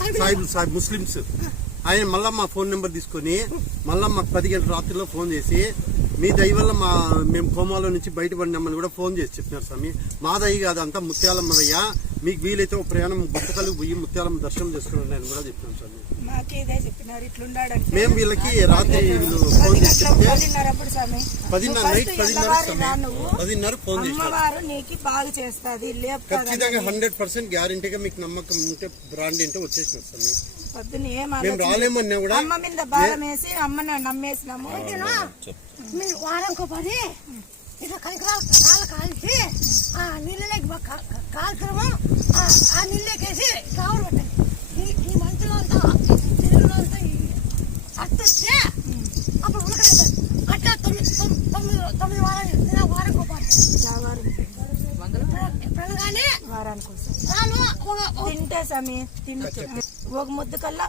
Sahib Muslims ఆయన మళ్ళీ మా ఫోన్ నెంబర్ తీసుకొని మళ్ళీ మాకు 10 గంటల రాత్రిలో ఫోన్ చేసి మీ దయ వల్ల మేము కోమాలో నుంచి బయటపడినామని కూడా ఫోన్ చేసి చెప్పినారు స్వామి. మా దయ కాదు, అంతా ముత్యాలమ్మదయ్య, మీకు వీలైతే ఒక ప్రయాణం గుట్టకలు పోయి ముత్యాలమ్మ దర్శనం చేసుకున్నాను అని కూడా చెప్పినాం స్వామి. మేము వీళ్ళకి రాత్రి ఫోన్ చేసి 10:30 ఫోన్ చేసి ఖచ్చితంగా 100% గ్యారంటీగా మీకు నమ్మకం ఉంటే బ్రాండ్ అంటే వచ్చేసినారు స్వామి. మేము రాలేమన్నా కూడా అమ్మ మీద భారం వేసి అమ్మని నమ్మేసినాము. వారంకో పది ఇట్లా కనికరాలు కాల్చి ఆ నీళ్ళకి కాల్చడము ఆ నీళ్ళకేసి కావులు పట్టాలి. ఈ మంచులో అంతా తెలుగులో అంతా అట్టొస్తే అప్పుడు ఉడకలేదు. అట్లా 9 వారాలు వారంకో పది ఎప్పుడనగానే తింటే సమీ ఒక ముద్దు కల్లా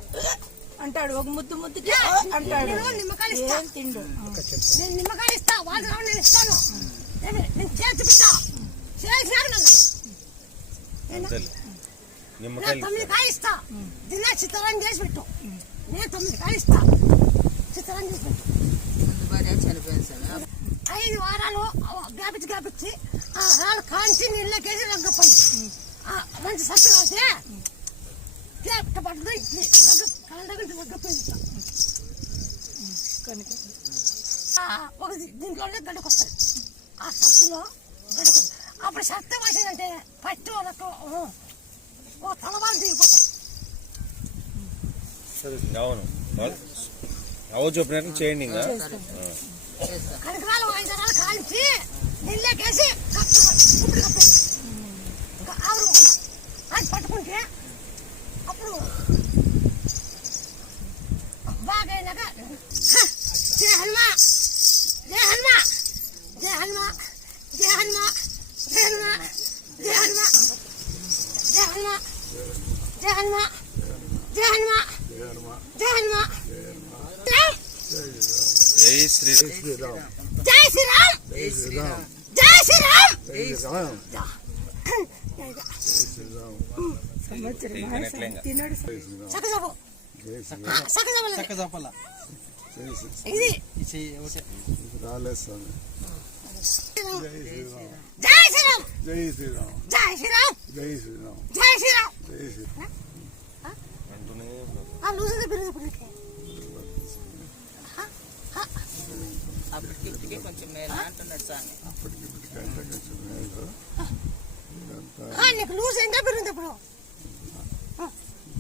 అంటాడు, ఒక ముద్దుకి అంటాడు. నిమ్మకాయలు తిండు. నేను నిమ్మకాయలు ఇస్తా, వాళ్ళు నేను ఇస్తాను, నేను చేసి పిస్తా చేసినాడు నన్ను. 9 కాయలు ఇస్తా, తిన్నా చిత్తరం చేసి పెట్టు. నేను 9 కాయలు ఇస్తా, చిత్తరం చేసి పెట్టు. 5 వారాలు గ్యాపించి రాళ్ళు కాంచి నీళ్ళకేసి రగ్గపండి మంచి సత్తు కాస్తే దీంట్లోనే గడ్డకొస్తుంది. ఆ సత్తులో గడ్డకొస్తుంది. అప్పుడు సత్తం వచ్చిందంటే ఫస్ట్ వాళ్ళకు ఒక తలవాళ్ళు దిగిపోతాం. చేయండి. కనకరాలు 5 వారాలు కాల్చి నీళ్ళకేసి ఇప్పుడు కప్పాయి. ఇంకా ఆవిరకుండా అది పట్టుకుంటే అప్పుడు బాగా అయినాక జయ హనుమా జయ హనుమా జయ హనుమా జయ హనుమా జయ హనుమా జయ హనుమా జయ హనుమా జయ హనుమా జయ హనుమా జయ హనుమా జై శ్రీరామ్ జై శ్రీరామ్ జై శ్రీరామ్ జై శ్రీరామ్ జై శ్రీరామ్ కొంచెం మేలు అంటున్నాడు స్వామి. నీకు లూజ్ ఎంగా పెరిగింది ఇప్పుడు.